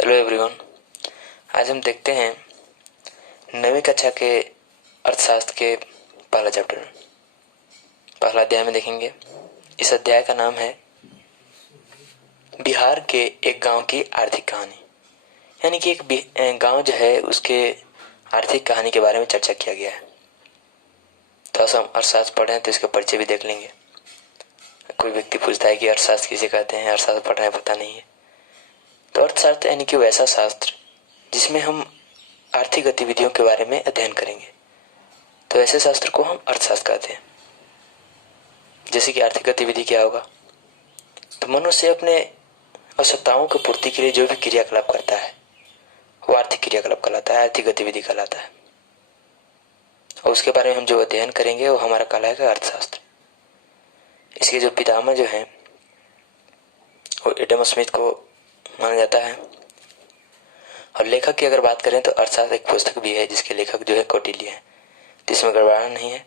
Hello everyone. आज हम देखते हैं 9वीं कक्षा के अर्थशास्त्र के पहला चैप्टर में पहला अध्याय में देखेंगे। इस अध्याय का नाम है बिहार के एक गांव की आर्थिक कहानी। यानी कि एक गांव जो है उसके आर्थिक कहानी के बारे में चर्चा किया गया है। तो हम अर्थशास्त्र पढ़ रहे हैं तो इसका परिचय भी देख लेंगे। कोई व्यक्ति पूछता है कि अर्थशास्त्र किसे कहते हैं, अर्थशास्त्र पढ़ रहे हैं, पता नहीं है। तो अर्थशास्त्र यानी कि वैसा शास्त्र जिसमें हम आर्थिक गतिविधियों के बारे में अध्ययन करेंगे, तो ऐसे शास्त्र को हम अर्थशास्त्र कहते हैं। जैसे कि आर्थिक गतिविधि क्या होगा, तो मनुष्य अपने आवश्यकताओं की पूर्ति के लिए जो भी क्रियाकलाप करता है वो आर्थिक क्रियाकलाप कहलाता है, आर्थिक गतिविधि कहलाता है। और उसके बारे में हम जो अध्ययन करेंगे वो हमारा कहलाएगा अर्थशास्त्र। इसके जो पितामह जो है वो एडम स्मिथ को माना जाता है। और लेखक की अगर बात करें तो अर्थशास्त्र एक पुस्तक भी है जिसके लेखक जो है कौटिल्य है, तो इसमें गड़बड़ा नहीं है।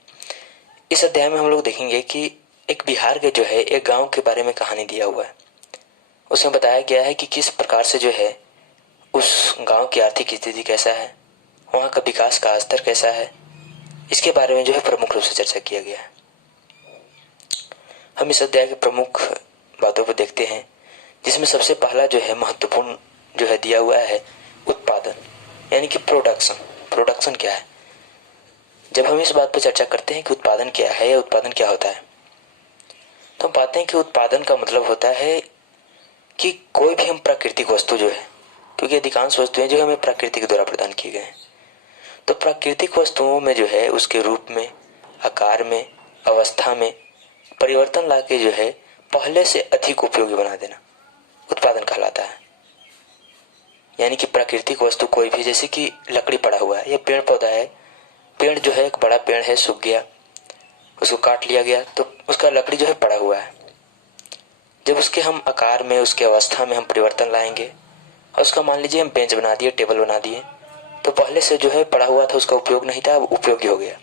इस अध्याय में हम लोग देखेंगे कि एक बिहार के जो है एक गांव के बारे में कहानी दिया हुआ है। उसमें बताया गया है कि किस प्रकार से जो है उस गांव की आर्थिक स्थिति कैसा है, वहां का विकास का स्तर कैसा है, इसके बारे में जो है प्रमुख रूप से चर्चा किया गया है। हम इस अध्याय के प्रमुख बातों को देखते हैं, जिसमें सबसे पहला जो है महत्वपूर्ण जो है दिया हुआ है उत्पादन, यानी कि प्रोडक्शन क्या है। जब हम इस बात पर चर्चा करते हैं कि उत्पादन क्या है या उत्पादन क्या होता है, तो हम पाते हैं कि उत्पादन का मतलब होता है कि कोई भी हम प्राकृतिक वस्तु जो है, क्योंकि अधिकांश वस्तुएं जो हमें प्रकृति के द्वारा प्रदान किए गए हैं, तो प्राकृतिक वस्तुओं में जो है उसके रूप में, आकार में, अवस्था में परिवर्तन लाके जो है पहले से अधिक उपयोगी बना देना उत्पादन कहलाता है। यानी कि प्राकृतिक वस्तु कोई भी, जैसे कि लकड़ी पड़ा हुआ है या पेड़ पौधा है, पेड़ जो है एक बड़ा पेड़ है, सूख गया, उसको काट लिया गया, तो उसका लकड़ी जो है पड़ा हुआ है। जब उसके हम आकार में, उसके अवस्था में हम परिवर्तन लाएंगे और उसका मान लीजिए हम बेंच बना दिए, टेबल बना दिए, तो पहले से जो है पड़ा हुआ था, उसका उपयोग नहीं था, अब उपयोगी हो गया।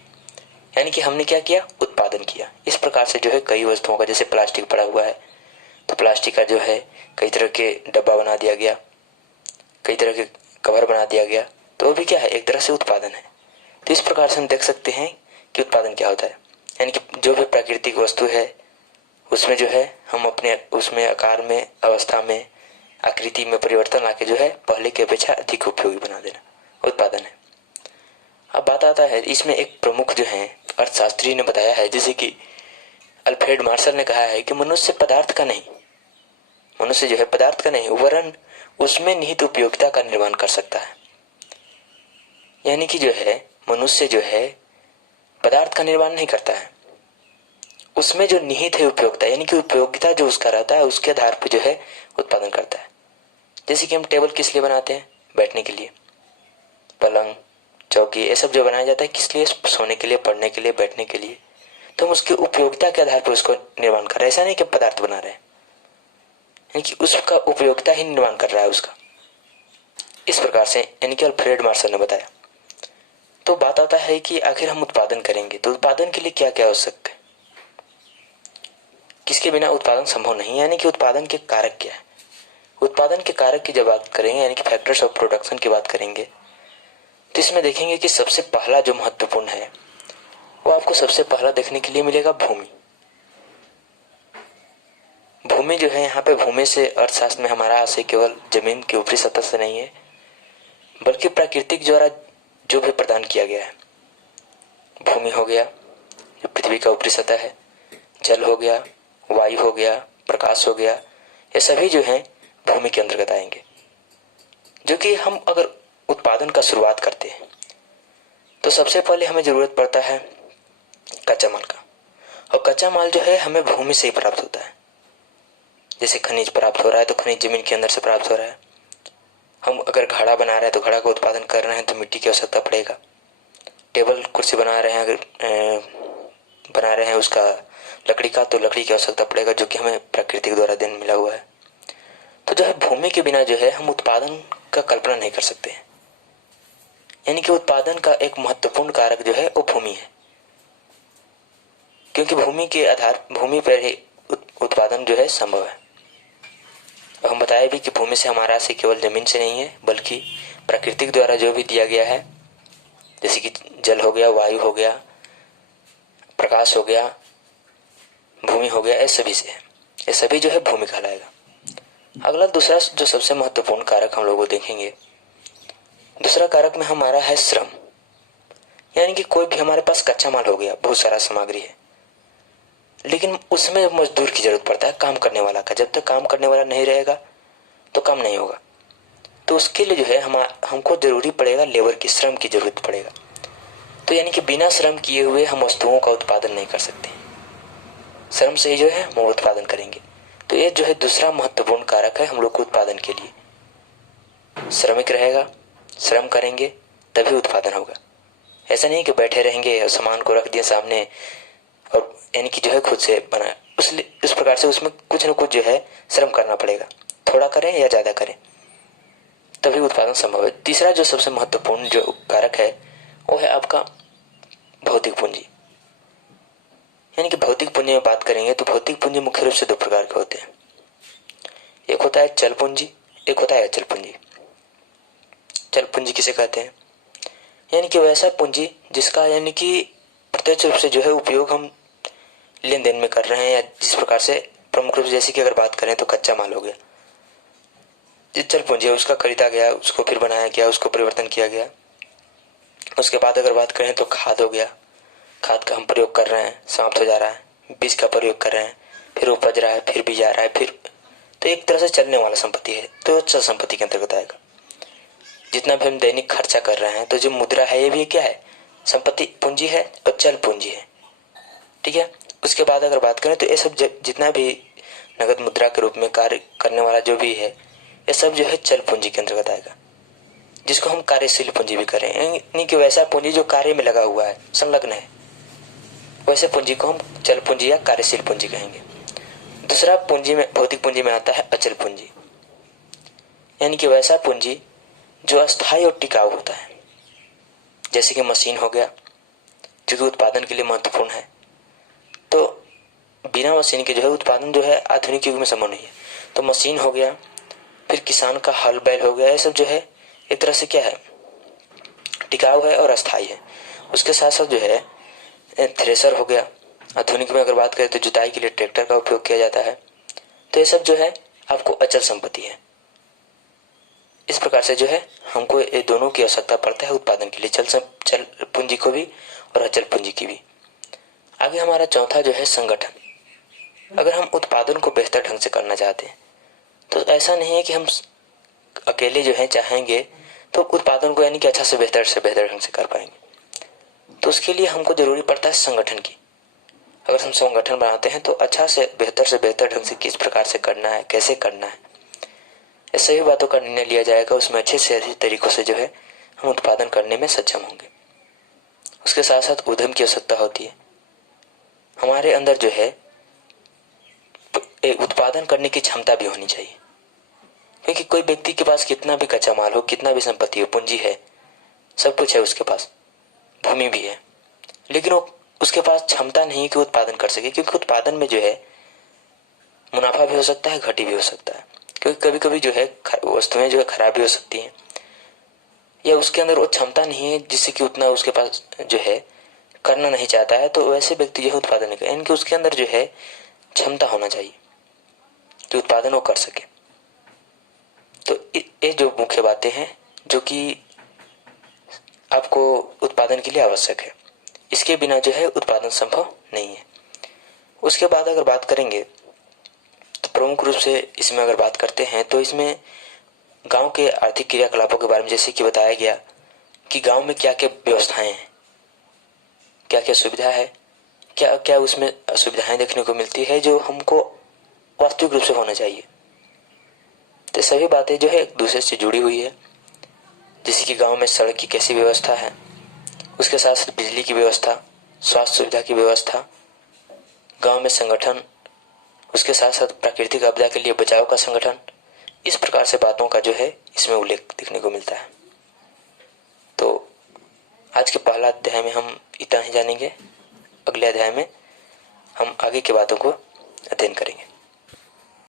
यानी कि हमने क्या किया, उत्पादन किया। इस प्रकार से जो है कई वस्तुओं का, जैसे प्लास्टिक पड़ा हुआ है तो प्लास्टिक का जो है कई तरह के डब्बा बना दिया गया, कई तरह के कवर बना दिया गया, तो वो भी क्या है, एक तरह से उत्पादन है। तो इस प्रकार से हम देख सकते हैं कि उत्पादन क्या होता है। यानी कि जो भी प्राकृतिक वस्तु है उसमें जो है हम अपने उसमें आकार में, अवस्था में, आकृति में परिवर्तन लाके जो है पहले की अपेक्षा अधिक उपयोगी बना देना उत्पादन है। अब बात आता है, इसमें एक प्रमुख जो है अर्थशास्त्री ने बताया है, जैसे कि अल्फ्रेड मार्शल ने कहा है कि मनुष्य पदार्थ का नहीं, मनुष्य जो है पदार्थ का नहीं वरन उसमें निहित उपयोगिता का निर्माण कर सकता है। यानी कि जो है मनुष्य जो है पदार्थ का निर्माण नहीं करता है, उसमें जो निहित है उपयोगिता, यानी कि उपयोगिता जो उसका रहता है उसके आधार पर जो है उत्पादन करता है। जैसे कि हम टेबल किस लिए बनाते हैं, बैठने के लिए, पलंग, चौकी, ये सब जो बनाया जाता है किस लिए, सोने के लिए, पढ़ने के लिए, बैठने के लिए। तो हम उसकी उपयोगिता के आधार पर उसको निर्माण कर रहे हैं, ऐसा नहीं कि पदार्थ बना रहे हैं, यानी कि उसका उपयोगिता ही निर्माण कर रहा है उसका। इस प्रकार से यानी कि अल्फ्रेड मार्शल ने बताया। तो बात आता है कि आखिर हम उत्पादन करेंगे तो उत्पादन के लिए क्या क्या आवश्यक है, किसके बिना उत्पादन संभव नहीं, यानी कि उत्पादन के कारक क्या है। उत्पादन के कारक की जब बात करेंगे, यानी कि फैक्टर्स ऑफ प्रोडक्शन की बात करेंगे, तो इसमें देखेंगे कि सबसे पहला जो महत्वपूर्ण है वो आपको सबसे पहला देखने के लिए मिलेगा भूमि। भूमि जो है, यहाँ पे भूमि से अर्थशास्त्र में हमारा आशय केवल जमीन की ऊपरी सतह से नहीं है, बल्कि प्राकृतिक द्वारा जो भी प्रदान किया गया है। भूमि हो गया जो पृथ्वी का ऊपरी सतह है, जल हो गया, वायु हो गया, प्रकाश हो गया, ये सभी जो है भूमि के अंतर्गत आएंगे। जो कि हम अगर उत्पादन का शुरुआत करते हैं तो सबसे पहले हमें जरूरत पड़ता है कच्चा माल का, और कच्चा माल जो है हमें भूमि से ही प्राप्त होता है। जैसे खनिज प्राप्त हो रहा है तो खनिज जमीन के अंदर से प्राप्त हो रहा है। हम अगर घड़ा बना रहे हैं तो घड़ा का उत्पादन कर रहे हैं तो मिट्टी की आवश्यकता पड़ेगा। टेबल कुर्सी बना रहे हैं, अगर बना रहे हैं उसका लकड़ी का, तो लकड़ी की आवश्यकता पड़ेगा, जो कि हमें प्रकृति द्वारा देन मिला हुआ है। तो जो है भूमि के बिना जो है हम उत्पादन का कल्पना नहीं कर सकते हैं। यानी कि उत्पादन का एक महत्वपूर्ण कारक जो है वो भूमि है, क्योंकि भूमि के आधार, भूमि पर ही उत्पादन जो है संभव है। हम बताए भी कि भूमि से हमारा आशय केवल जमीन से नहीं है, बल्कि प्रकृति के द्वारा जो भी दिया गया है, जैसे कि जल हो गया, वायु हो गया, प्रकाश हो गया, भूमि हो गया, ये सभी से है। ये सभी जो है भूमि कहलाएगा। अगला दूसरा जो सबसे महत्वपूर्ण कारक हम लोग को देखेंगे, दूसरा कारक में हमारा है श्रम। यानी कि कोई भी हमारे पास कच्चा माल हो गया, बहुत सारा सामग्री है, लेकिन उसमें मजदूर की जरूरत पड़ता है, काम करने वाला का। जब तक काम करने वाला नहीं रहेगा तो काम नहीं होगा। तो उसके लिए जो है हमको जरूरी पड़ेगा लेबर की, श्रम की जरूरत पड़ेगा। तो यानी कि बिना श्रम किए हुए हम वस्तुओं का उत्पादन नहीं कर सकते, श्रम से ही जो है हम उत्पादन करेंगे। तो ये जो है दूसरा महत्वपूर्ण कारक है हम लोग को उत्पादन के लिए। श्रमिक रहेगा, श्रम करेंगे तभी उत्पादन होगा। ऐसा नहीं कि बैठे रहेंगे और सामान को रख दिया सामने और यानी कि जो है खुद से बना, उस प्रकार से उसमें कुछ न कुछ जो है श्रम करना पड़ेगा, थोड़ा करें या ज्यादा करें तभी उत्पादन संभव है। तीसरा जो सबसे महत्वपूर्ण जो कारक है वो है आपका भौतिक पूंजी। यानी कि भौतिक पूंजी में बात करेंगे तो भौतिक पूंजी मुख्य रूप से दो प्रकार के होते हैं। एक होता है चल पूंजी, एक होता है अचल पूंजी। चल पूंजी किसे कहते हैं? यानी कि वैसा पूंजी जिसका यानी कि प्रत्यक्ष रूप से जो है उपयोग हम लेन देन में कर रहे हैं, या जिस प्रकार से प्रमुख रूप से जैसे कि अगर बात करें तो कच्चा माल हो गया, जिस चल पूंजी है उसका खरीदा गया, उसको फिर बनाया गया, उसको परिवर्तन किया गया। उसके बाद अगर बात करें तो खाद हो गया, खाद का हम प्रयोग कर रहे हैं, समाप्त हो जा रहा है, बीज का प्रयोग कर रहे हैं, फिर उपज रहा है, फिर बीज आ रहा है, फिर तो एक तरह से चलने वाला संपत्ति है, तो चल संपत्ति के अंतर्गत आएगा। जितना भी हम दैनिक खर्चा कर रहे हैं तो जो मुद्रा है ये भी क्या है? संपत्ति पूंजी है और चल पूंजी है, ठीक है। उसके बाद अगर बात करें तो ये सब जितना भी नगद मुद्रा के रूप में कार्य करने वाला जो भी है, ये सब जो है चल पूंजी के अंतर्गत आएगा, जिसको हम कार्यशील पूंजी भी करें। यानी कि वैसा पूंजी जो कार्य में लगा हुआ है, संलग्न है, वैसे पूंजी को हम चल पूंजी या कार्यशील पूंजी कहेंगे। दूसरा पूंजी में, भौतिक पूंजी में आता है अचल पूंजी। यानी कि वैसा पूंजी जो अस्थायी और टिकाऊ होता है, जैसे कि मशीन हो गया, जो कि उत्पादन के लिए महत्वपूर्ण है। तो बिना मशीन के जो है उत्पादन जो है आधुनिक युग में संभव नहीं है। तो मशीन हो गया, फिर किसान का हल बैल हो गया, ये सब जो है एक तरह से क्या है? टिकाऊ है और अस्थायी है। उसके साथ साथ जो है थ्रेसर हो गया, आधुनिक में अगर बात करें तो जुताई के लिए ट्रैक्टर का उपयोग किया जाता है। तो ये सब जो है आपको अचल संपत्ति है। इस प्रकार से जो है हमको ये दोनों की आवश्यकता पड़ता है उत्पादन के लिए, चल पूंजी को भी और अचल पूंजी की भी। आगे हमारा चौथा जो है संगठन। अगर हम उत्पादन को बेहतर ढंग से करना चाहते हैं तो ऐसा नहीं है कि हम अकेले जो है चाहेंगे तो उत्पादन को यानी कि अच्छा से बेहतर ढंग से कर पाएंगे। तो उसके लिए हमको जरूरी पड़ता है संगठन की। अगर हम संगठन बनाते हैं तो अच्छा से बेहतर ढंग से किस प्रकार से करना है, कैसे करना है, इस सभी बातों का निर्णय लिया जाएगा। उसमें अच्छे से अच्छे तरीकों से जो है हम उत्पादन करने में सक्षम होंगे। उसके साथ साथ उद्यम की आवश्यकता होती है। हमारे अंदर जो है उत्पादन करने की क्षमता भी होनी चाहिए, क्योंकि कोई व्यक्ति के पास कितना भी कच्चा माल हो, कितना भी संपत्ति हो, पूंजी है, सब कुछ है उसके पास, भूमि भी है, लेकिन वो उसके पास क्षमता नहीं कि उत्पादन कर सके। क्योंकि उत्पादन में जो है मुनाफा भी हो सकता है, घटी भी हो सकता है, क्योंकि कभी कभी जो है वस्तुएं जो है खराब भी हो सकती हैं, या उसके अंदर वो क्षमता नहीं है जिससे कि उतना उसके पास जो है करना नहीं चाहता है, तो वैसे व्यक्ति जो है उत्पादन नहीं करे। यानी उसके अंदर जो है क्षमता होना चाहिए कि उत्पादन वो कर सके। तो ये जो मुख्य बातें हैं जो कि आपको उत्पादन के लिए आवश्यक है, इसके बिना जो है उत्पादन संभव नहीं है। उसके बाद अगर बात करेंगे तो प्रमुख रूप से इसमें अगर बात करते हैं तो इसमें गांव के आर्थिक क्रियाकलापों के बारे में जैसे कि बताया गया कि गांव में क्या क्या व्यवस्थाएं हैं, क्या क्या सुविधा है, क्या क्या उसमें असुविधाएं देखने को मिलती है जो हमको वास्तविक रूप से होना चाहिए। तो सभी बातें जो है एक दूसरे से जुड़ी हुई है। जैसे कि गांव में सड़क की कैसी व्यवस्था है, उसके साथ साथ बिजली की व्यवस्था, स्वास्थ्य सुविधा की व्यवस्था, गांव में संगठन, उसके साथ साथ प्राकृतिक आपदा के लिए बचाव का संगठन, इस प्रकार से बातों का जो है इसमें उल्लेख देखने को मिलता है। तो आज के पहला अध्याय में हम इतना ही जानेंगे। अगले अध्याय में हम आगे की बातों को अध्ययन करेंगे।